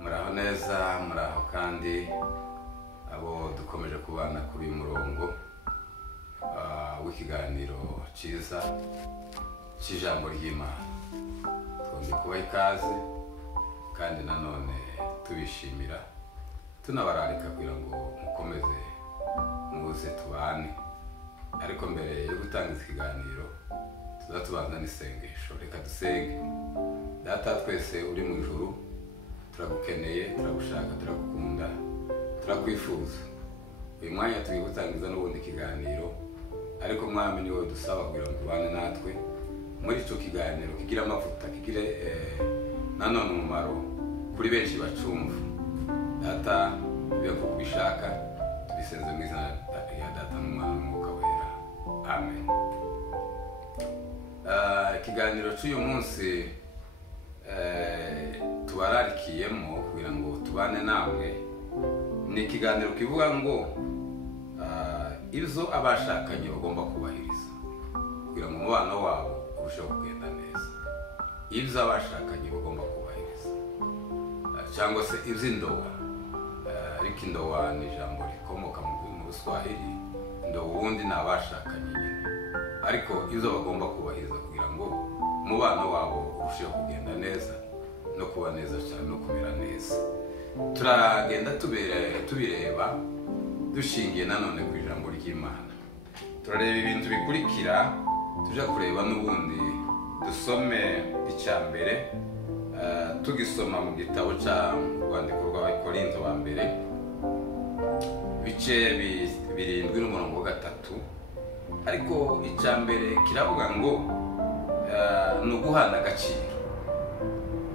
muraho neza muraho kandi abo dukomeje kubana kuri uyu murongo w'ikiganiro cyiza cy'ijambo ry'Imana. Twongeye kubaha ikaze kandi nanone tubishimira tunabararika kugira ngo mukomeze muze tubane. Ariko mbere yo gutangiza ikiganiro tuzatubanza n'isengesho. Reka dusenge. Data twese uri mu ijuru, turagukeneye, turagushaka, turagukunda, turakwifuza. Uyu mwanya tugiye gutangiza n'ubundi kiganiro, ariko mwami niwe dusaba kugira ngo ubane natwe muri ico kiganiro kigira amavuta, kigire nanone umumaro kuri benshi bacumva. Data bibe ko kubishaka, tubisenze mu izina rya Data n'Umwana n'Umwuka Wera. Amen. Ikiganiro cy'uyu munsi tubararikiyemo kugira ngo tubane namwe, ni ikiganiro kivuga ngo ibyo abashakanye bagomba kubahiriza kugira ngo umubano wabo urusheho kugenda neza. Ibyo abashakanye bagomba kubahiriza cyangwa se iby'indowa. Ariko indowa ni ijambo rikomoka mu Giswahili. Indowa ubundi ni abashakanye nyine, ariko ibyo bagomba kubahiriza kugira ngo umubano wabo urusheho kugenda neza no kuba neza cyane no kumera neza. Turagenda tubireba dushingiye nanone ku ijambo ry'Imana. Turareba ibintu bikurikira, tuja kureba n'ubundi dusome icyambere, tugisoma mu gitabo cya rwandiko rw'Abakorinto ba mbere bice 7:3. Ariko icyambere kiravuga ngo ni uguhana agaciro,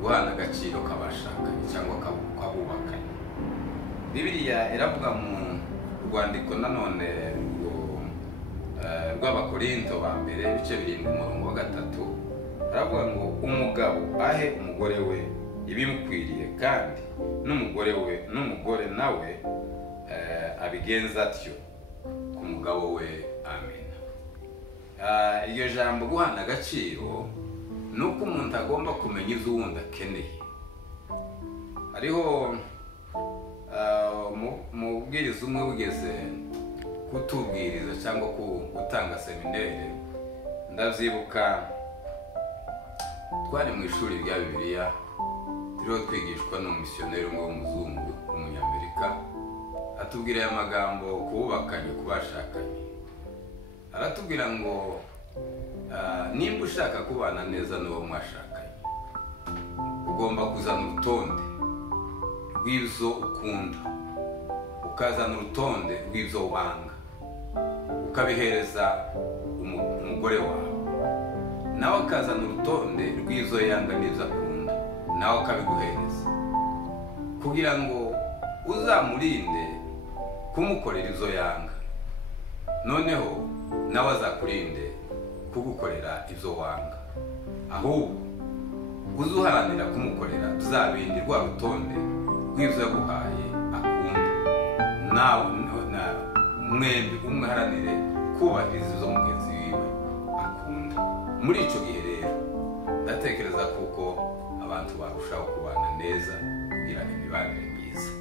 guhana agaciro k'abashakanye cyangwa kabubakanye. Bibiliya iravuga mu rwandiko nanone rw'Abakorinto ba mbere bice 7:3, aravuga ngo umugabo ahe umugore we ibimukwiriye, kandi n'umugore nawe abigenza atyo ku mugabo we. Amen. Iryo jambo guhana agaciro ni uko umuntu agomba kumenya ibyo uwundi akeneye. Hariho mubwiriza umwe wigeze kutubwiriza cyangwa gutanga seminere, ndabyibuka twari mu ishuri rya Bibiliya, turiho twigishwa n'umumisiyoneri umwe w'umuzungu w'umunyamerika. Atubwira aya magambo kububakanye, kubashakanye. Aratubwira ngo nimba ushaka kubana neza n'uwo mwashakanye, ugomba kuzana urutonde rw'ibyo ukunda, ukazana urutonde rw'ibyo wanga, ukabihereza umugore wawe, nawe akazana urutonde rw'ibyo yanga n'ibyo akunda, nawe akabiguhereza, kugira ngo uzamurinde kumukorera ibyo yanga, noneho nawe azakurinde kugukorera ibyo wanga. Ahubwo uzuharanira kumukorera bya bindi, rwa rutonde rw'ibyo yaguhaye akunda, nawe mwembi umwaharanire kubahiriza ibyo mugenzi wiwe akunda. Muri icyo gihe rero ndatekereza kuko abantu barushaho kubana neza, kugira imibanire myiza.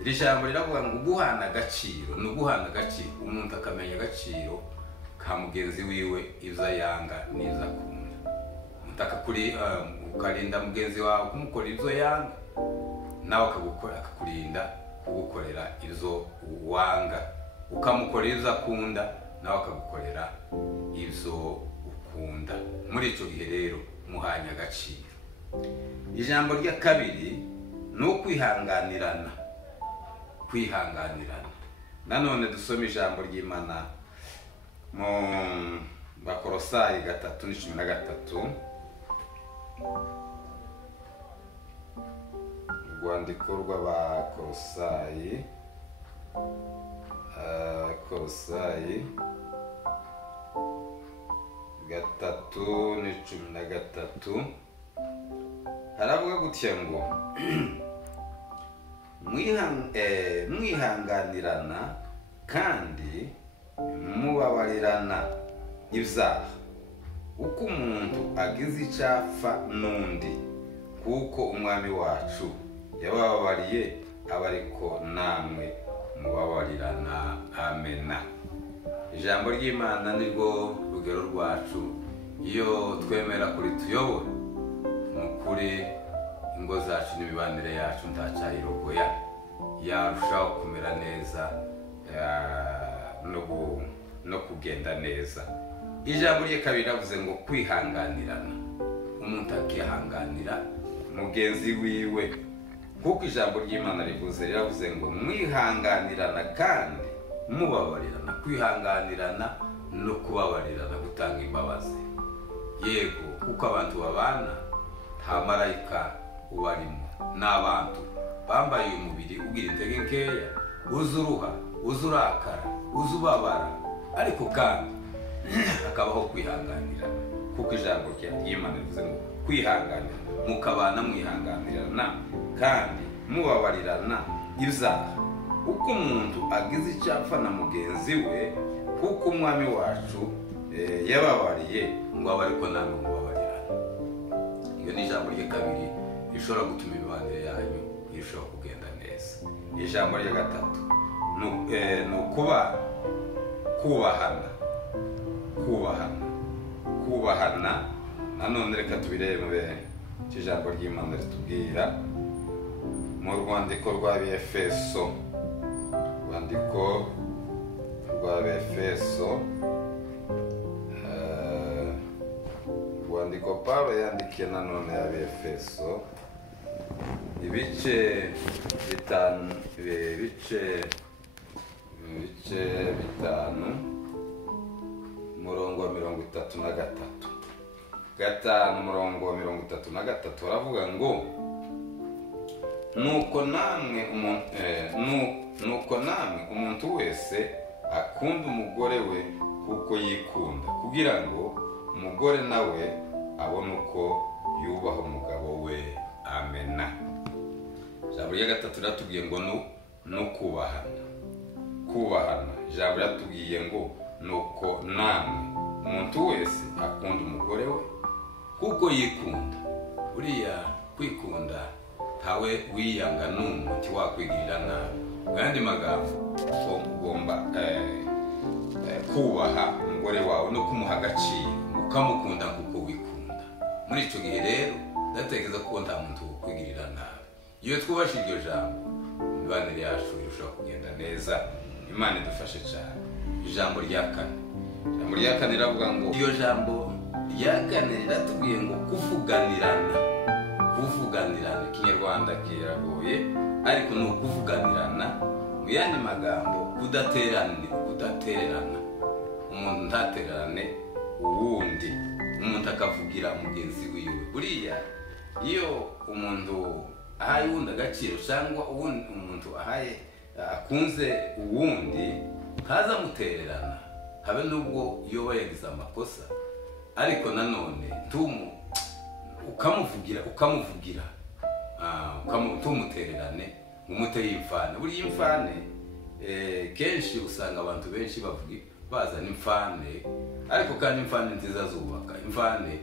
Iri jambo riravuga ngo guhana agaciro, ni uguhana agaciro. Umuntu akamenya agaciro ka mugenzi wiwe, ibyo yanga n'ibyo akunda. Ukarinda mugenzi wawe kumukorera ibyo yanga, nawe akakurinda kugukorera ibyo wanga. Ukamukorera ibyo akunda, nawe akagukorera ibyo ukunda. Muri icyo gihe rero muhanye agaciro. Ijambo rya kabiri ni ukwihanganirana. Kwihanganirana. Nanone dusome ijambo ry'Imana mu Bakolosayi 3:13. Urwandiko rw'Abakolosayi, Kolosayi 3:13, haravuga gutya ngo mwihanganirana kandi mubabarirana ibyaha, uko umuntu agize icyapfa n'undi, kuko umwami wacu yababariye aba ariko namwe mubabarirana. Amena. Ijambo ry'Imana nirwo rugero rwacu. Iyo twemera kuri tuyobora nukuri ingo zacu n'imibanire yacu ntacyayirogoya, yarushaho kumera neza no kugenda neza. Ijambo rye kabiri ravuze ngo kwihanganirana. Umuntu akihanganira mugenzi wiwe kuko ijambo ry'Imana rivuze, riravuze ngo mwihanganirana kandi mubabarirana. Kwihanganirana no kubabarirana, gutanga imbabazi. Yego, kuko abantu babana nta marayika ubarimo, n'abantu bambaye umubiri ugira intege nkeya, uzuruha, uzurakara, uzubabara, ariko kandi hakabaho kwihanganirana kuko ijambo ry'Imana rivuze ngo kwihanganira, mukabana mwihanganirana kandi mubabarirana ibyaha. Uko umuntu agize icyapfa na mugenzi we, kuko umwami wacu yababariye ngo abe ariko namwe mubabarirana. Iyo ni ijambo rye kabiri rishobora gutuma imibanire yanyu irushaho kugenda neza. Ijambo rya gatatu ni ukuba kubahana. Kubahana nanone reka tubirebe ijambo ry'Imana ritubwira mu rwandiko rw'Abefeso. Urwandiko Pawulo yandikiye nanone Abefeso, ibice bitanu, umurongo wa 33. Umurongo wa 33 aravuga ngo nuko namwe umuntu wese akunda umugore we kuko yikunda, kugira ngo umugore nawe abone uko yubaha umugabo we. Amena. Ijambo rya gatatu ratubwiye ngo no kubahana. Ijambo ratubwiye ngo nuko namwe umuntu wese akunda umugore we kuko yikunda. Uriya kwikunda ntawe wiyanga n'umwe ntiwakwigirira nabi. Kandi magambo ugomba kubaha umugore wawe no kumuha agaciro, ukamukunda kuko wikunda. Muri icyo gihe rero ndatekereza ko nta muntu ukwigirira nabi. Iyo twubashe iryo jambo, imibanire yacu irushaho kugenda neza. Imana idufashe cyane. Ijambo rya kane riravuga ngo, iyo jambo rya kane riratubwiye ngo kuvuganirana. Ikinyarwanda kiragoye, ariko ni ukuvuganirana. Mu yandi magambo kudatererana. Umuntu ntatererane uwundi, umuntu akavugira mugenzi wiwe. Buriya iyo umuntu ahaye uwundi agaciro cyangwa umuntu akunze uwundi, ntaza mutererana habe nubwo yoba yagize amakosa, ariko nanone ukamuvugira tumutererane umuteye imfane. Buriya imfane kenshi usanga abantu benshi bazana imfane, ariko kandi imfane nziza zubaka. Imfane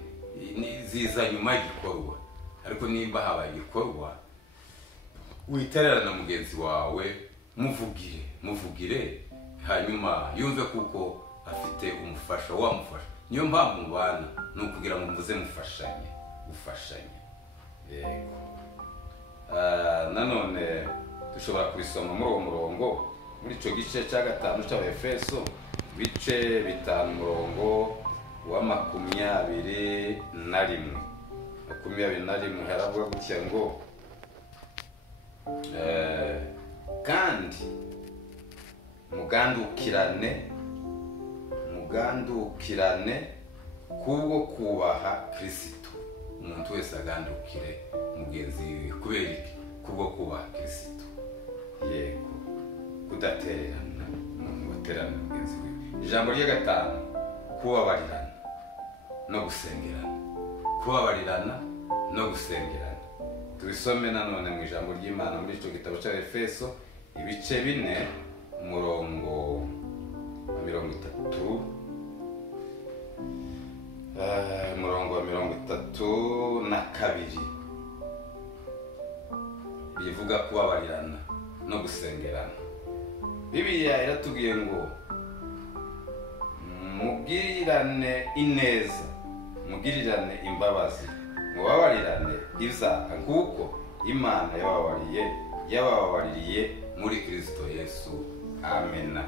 ziza nyuma y'igikorwa, ariko nimba habaye igikorwa witererana mugenzi wawe, muvugire hanyuma yumve kuko afite umufasha, wamufasha. Niyo mpamvu mubana ni ukugira ngo muze gufashanye. Yego. Nanone dushobora kubisoma muri uwo murongo, muri icyo gice cya 5 cy'Abefeso, bice 5 umurongo wa 21 haravuga gutya ngo kandi mugandukirane kubwo kubaha Kristo. Umuntu wese agandukire mugenzi wiwe kubera iki? Kubwo kubaha Kristo. Yego, kudatererana, umuntu waterana mugenzi wiwe. Ijambo rya 5, kubabarirana no gusengerana. Tubisome nanone mu ijambo ry'Imana muri icyo gitabo cy'Abefeso, ibice 4 umurongo wa 32. bivuga kubabarirana no gusengerana. Bibiliya iratubwiye ngo mubwirirane ineza, mugirirane imbabazi, mubabarirane ibyaha kuko Imana yababaririye muri Kristo Yesu. Amena.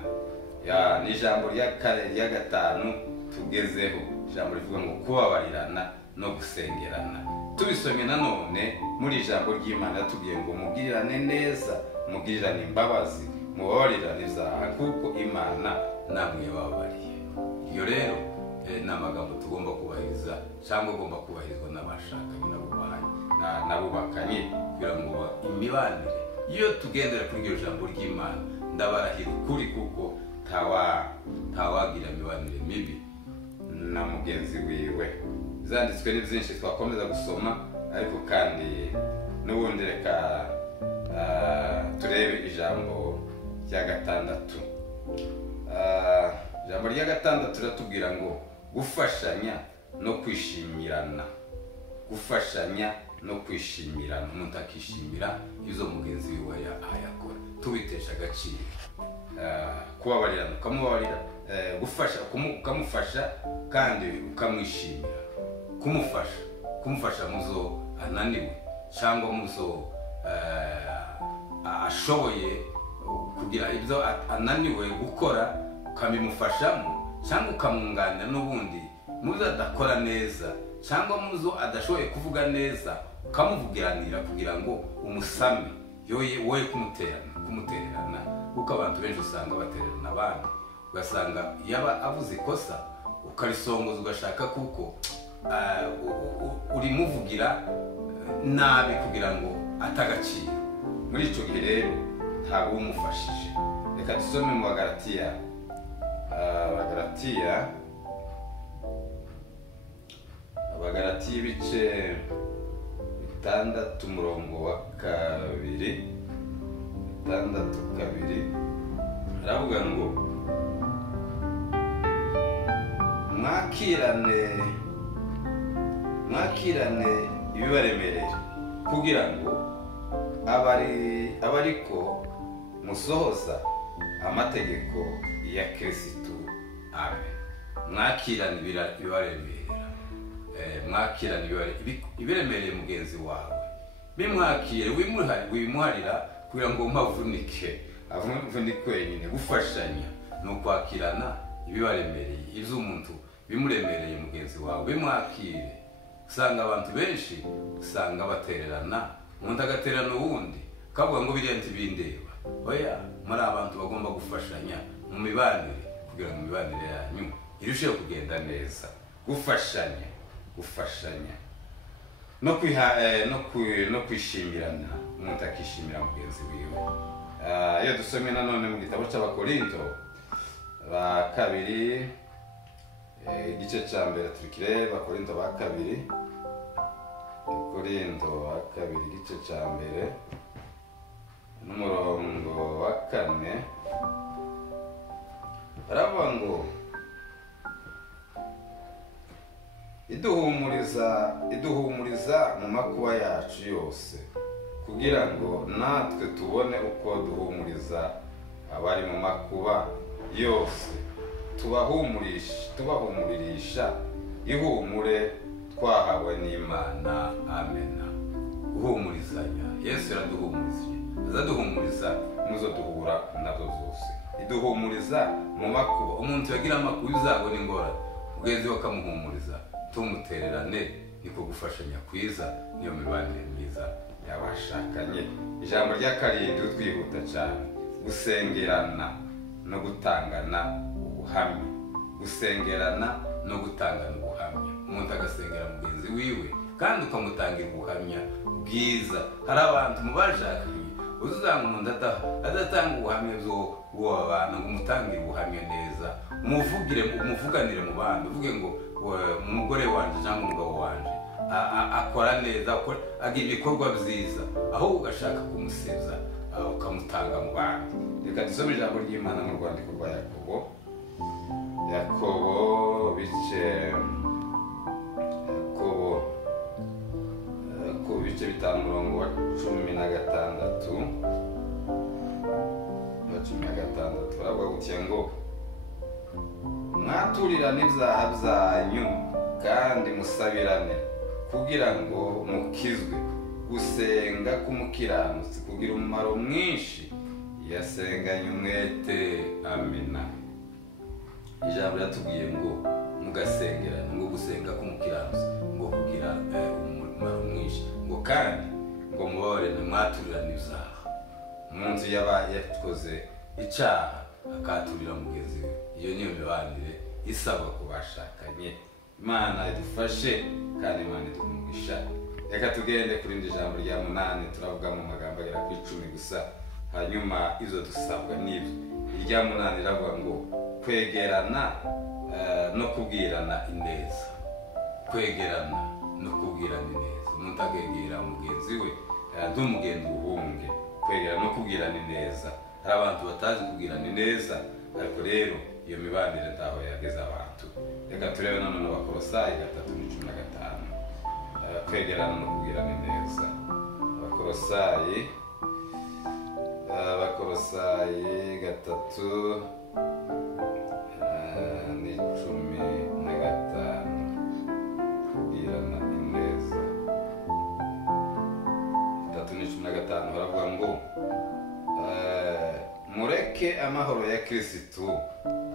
Ni ijambo rya gatanu tugezeho, ijambo rivuga ngo kubabarirana no gusengerana. Tubisomye nanone muri ijambo ry'Imana yatubwiye ngo mubwirirane neza, mugirirane imbabazi, mubabarirane ibyaha kuko Imana namwe yababariye. Iyo rero ni amagambo tugomba kubahiriza cyangwa agomba kubahirizwa n'abashakanye n'abubakanye kugira ngo imibanire. Iyo tugendera kuri iryo jambo ry'Imana ndabarahira ukuri kuko ntawagira imibanire mibi na mugenzi wiwe. Zanditswe ni byinshi twakomeza gusoma, ariko kandi n'ubundi reka turebe ijambo rya gatandatu. Ijambo rya gatandatu riratubwira ngo gufashanya no kwishimirana. Gufashanya no kwishimirana, umuntu akishimira izo mugenzi wiwe ayakora, tubitesha agaciro. Kubabarirana, ukamubabarira, gufasha ukamufasha kandi ukamwishimira, kumufasha muzo ananiwe cyangwa muzo ashoboye kugira ibyo ananiwe gukora, ukamufashamo cyangwa ukamwunganira n'ubundi muzo adakora neza cyangwa muzo adashoboye kuvuga neza, ukamuvugiranira kugira ngo umusame wowe kumutererana. Kuko abantu benshi usanga batererana abandi, ugasanga yaba avuze ikosa ukarisongoza, ugashaka kuko urimuvugira nabi kugira ngo atagaciro. Muri icyo gihe rero ntabwo umufashije. Reka dusome mu Bagalatiya ibice 6 umurongo wa 2, 6:2 aravuga ngo mwakirane ibibaremerera kugira ngo abariko musohoza amategeko ya Kristo. Amen. Mwakirane ibibaremerera, mwakirane ibiremereye mugenzi wawe, bimwakire, wimuharira kugira ngo mpavunike wenyine. Gufashanya ni ukwakirana ibibaremereye, ibyo umuntu bimuremereye mugenzi wawe bimwakire. Usanga abantu benshi usanga batererana, umuntu agatererana uwundi kavuga ngo biriya ntibindeba. Oya, muri abantu bagomba gufashanya mu mibanire kugira ngo imibanire yanyu irusheho kugenda neza. Gufashanya no kwishimirana, umuntu akishimira mugenzi wiwe. Iyo dusomye nanone mu gitabo cy'Abakorinto ba kabiri igice cya mbere, turikireba Korinto ba kabiri igice cya mbere n'umurongo wa 4 aravuga ngo iduhumuriza mu makuba yacu yose kugira ngo natwe tubone uko duhumuriza abari mu makuba yose, tubahumuririsha ihumure twahawe n'Imana. Amena. Guhumurizanya, Yesu yaraduhumurije, azaduhumuriza muzo duhura nazo zose. Iduhumuriza mu makuba, umuntu yagira amakuba uzabona ingorane, mugenzi we akamuhumuriza, tumutererane. Niko gufashanya kwiza, niyo mibanire myiza y'abashakanye. Ijambo rya 7 twihuta cyane, gusengerana no gutangana ubuhamya. Gusengerana no gutangana ubuhamya, umuntu agasengera mugenzi wiwe kandi ukamutangira ubuhamya bwiza. Hari abantu mubashakanye uzanga umuntu adatanga ubuhamya bwo abantu, ngo umutangire ubuhamya neza, umuvuganire mu bandi, uvuge ngo umugore wanje cyangwa umugabo wanje akora neza, agira ibikorwa byiza, aho ugashaka kumuseza ukamutanga mu bandi. Reka dusome ijambo ry'Imana mu rwandiko rwa Yakobo bice 5 umurongo wa 16. gutya ngo mwaturirane ibyaha byanyu kandi musabirane kugira ngo mukizwe. Gusenga k'umukiranutsi kugira umumaro mwinshi yasenganye umwete. Amina. Ijambo ryatubwiye ngo mugasengerana, ngo gusenga k'umukiranutsi ngo kugira umumaro mwinshi, ngo kandi ngo mubabarane mwaturirane ibyaha. Umuntu yaba yakoze icyaha akaturira mugenzi we, iyo niyo mibanire isabwa ku bashakanye. Imana idufashe kandi Imana idumugisha. Reka tugende kuri indi jambo rya 8, turavuga mu magambo agera ku 10 gusa, hanyuma izo dusabwa n'ibyo. Irya 8 riravuga ngo kwegerana no kubwirana ineza. Kwegerana no kubwirana ineza. Umuntu akegera mugenzi we ndumugenda ubuhunge. Kwegera no kubwirana ineza. Hari abantu batazi kubwirana ineza, ariko rero iyo mibanire ntaho yageza abantu. Reka turebe nanone Abakolosayi 3:15. Kwegerana no kubwirana ineza. Abakolosayi 3:15. Kubwirana ineza. 3:15 haravuga ngo mureke amahoro ya Kristo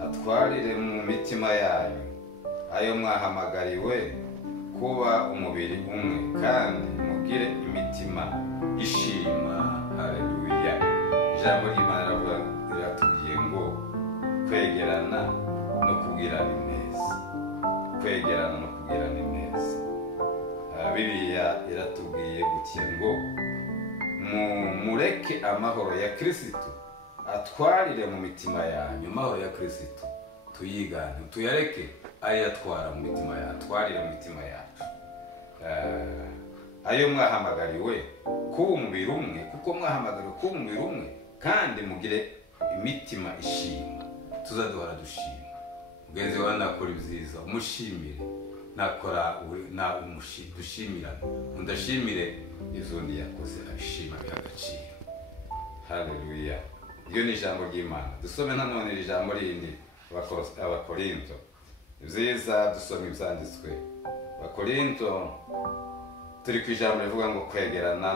atwarire mu mitima yanyu, ayo mwahamagariwe kuba umubiri umwe, kandi mugire imitima ishima. Haleluya. Ijambo ry'Imana riratubwiye ngo kwegerana no kubwirana ineza. Kwegerana no kubwirana ineza. Bibiliya iratubwiye gutya ngo mureke amahoro ya Kristo atwarire mu mitima yanyu. Amahoro ya Kristo tuyigane, tuyareke ayatwara mu mitima yacu, atwarire mu mitima yacu. Ayo mwahamagariwe kuba umubiri umwe, kuko mwahamagariwe kuba umubiri umwe, kandi mugire imitima ishima. Tuzaduhora dushima. Mugenzi wawe nakora ibyiza umushimire, nakora dushimirane, undashimire izundi yakoze abishima by'agaciro. Haleluya. Iyo ni ijambo ry'Imana. Dusome nanone ijambo rindi Abakorinto. Byiza dusome ibyanditswe. Abakorinto turi ku ijambo rivuga ngo kwegerana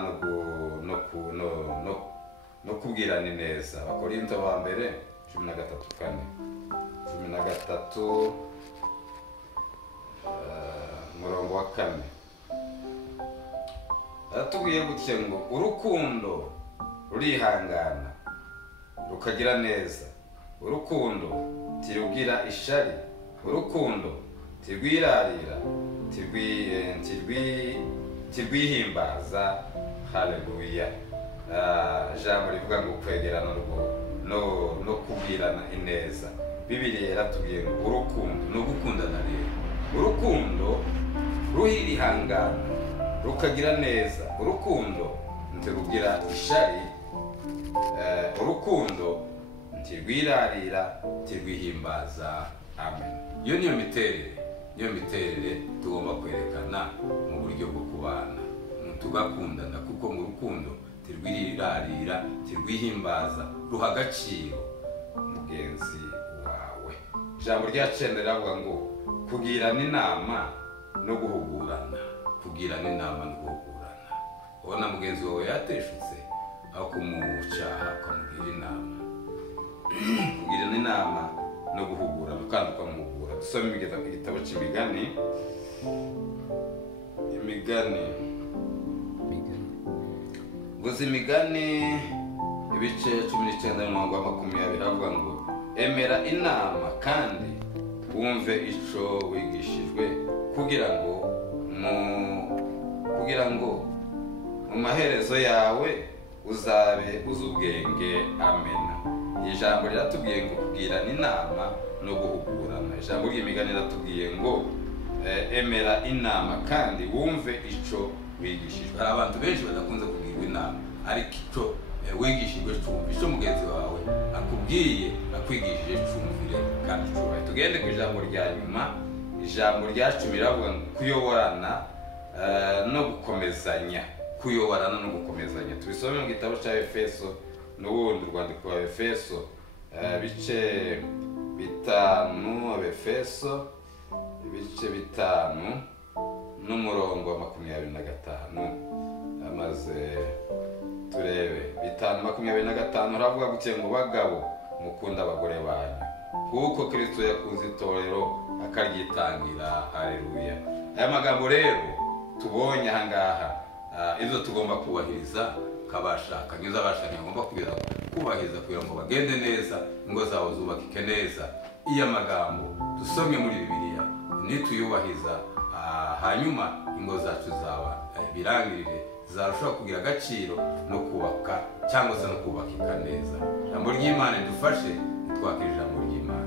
no kubwirana ineza. Abakorinto ba mbere 13:4. 13 umurongo wa 4. Aratubwiye gutya ngo urukundo rurihangana rukagira neza, urukundo tirugira ishari, urukundo tirwirarira, tirwihimbaza. Haleluya. Jambo rivuga ngo kwegerana no kubwirana ineza. Bibiliya yaratubwiye ngo urukundo no gukundana rero. Urukundo ruhirihangana rukagira neza, urukundo ntirugira ishari, urukundo ntirwirarira, tirwihimbaza. Amen. Iyo niyo miterere tugomba kwerekana mu buryo bwo kubana, tugakundana, kuko mu rukundo tirwirarira, tirwihimbaza, ruha agaciro mugenzi wawe. Ijambo rya 9 riravuga ngo kugirana inama no guhugurana. Kugirana inama no guhugurana. Ubona mugenzi wawe yateshutse, aho kumucaha ukamugira inama. Kugirana inama no guhugurana kandi ukamuhugura. Dusome igitabo cy'Imigani. Guza Imigani ibice 19:20 havuga ngo emera inama kandi wumve ico wigishijwe, kugira ngo mu maherezo yawe uzabe uzubwenge. Amena. Ijambo riratubwiye ngo kugirana inama no guhugurana. Ijambo ry'Imigani riratubwiye ngo emera inama kandi wumve ico wigishijwe. Hari abantu benshi badakunze kugirwa inama, ariko ico wigishijwe cumva, ico mugenzi wawe akubwiye akwigishije cumvire kandi cubahe. Tugende ku ijambo rya nyuma. Ijambo rya 10 riravuga ngo kuyoborana no gukomezanya. Kuyoborana no gukomezanya. Tubisome mu gitabo cya Efeso, n'ubundi urwandiko rwa Efeso ibice 5 Abefeso ibice 5 n'umurongo wa 25 amaze turebe 5:25 haravuga gutya ngo bagabo mukunda abagore banyu kuko Kristo yakunze itorero akaryitangira. Haleluya. Aya magambo rero tubonye ahangaha izo tugomba kubahiriza kabashakanye z'abashakanye bagomba kubahiriza kugira ngo bagende neza, ingo zabo zubakike neza. Iya magambo dusomye muri Bibiliya nituyubahiza hanyuma ingo zacu zaba birangirire zarushaho kugira agaciro no kubaka cyangwa se no kubakika neza. Ijambo ry'Imana dufashe twakira ijambo ry'Imana.